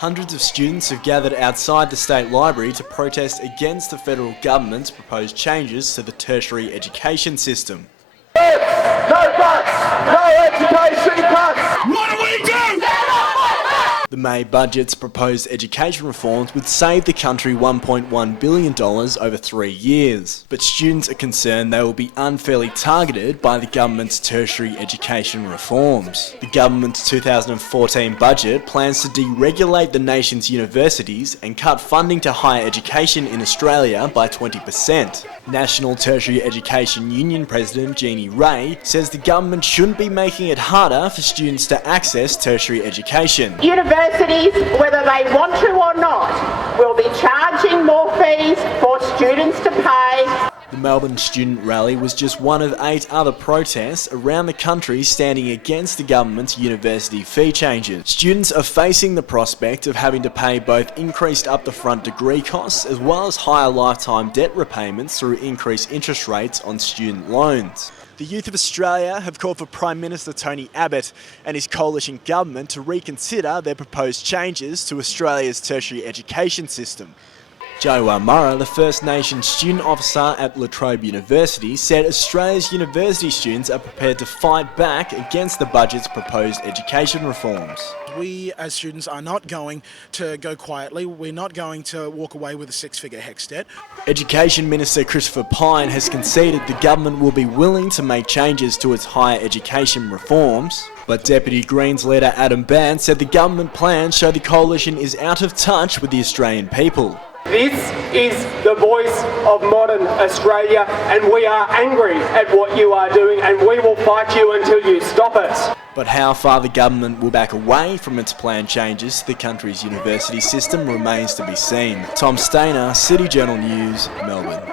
Hundreds of students have gathered outside the State Library to protest against the federal government's proposed changes to the tertiary education system. No cuts! No education cuts! What do we do? The May budget's proposed education reforms would save the country $1.1 billion over 3 years. But students are concerned they will be unfairly targeted by the government's tertiary education reforms. The government's 2014 budget plans to deregulate the nation's universities and cut funding to higher education in Australia by 20%. National Tertiary Education Union President Jeannie Ray says the government shouldn't be making it harder for students to access tertiary education. Universities, whether they want to or not, will be charging more fees for students to pay. The Melbourne student rally was just one of 8 other protests around the country standing against the government's university fee changes. Students are facing the prospect of having to pay both increased up-the-front degree costs as well as higher lifetime debt repayments through increased interest rates on student loans. The Youth of Australia have called for Prime Minister Tony Abbott and his coalition government to reconsider their proposed changes to Australia's tertiary education system. Joe Murrah, the First Nations student officer at La Trobe University, said Australia's university students are prepared to fight back against the budget's proposed education reforms. We as students are not going to go quietly. We're not going to walk away with a 6-figure HECS debt. Education Minister Christopher Pyne has conceded the government will be willing to make changes to its higher education reforms. But Deputy Greens leader Adam Bann said the government plans show the coalition is out of touch with the Australian people. This is the voice of modern Australia, and we are angry at what you are doing, and we will fight you until you stop it. But how far the government will back away from its planned changes to the country's university system remains to be seen. Tom Stainer, City Journal News, Melbourne.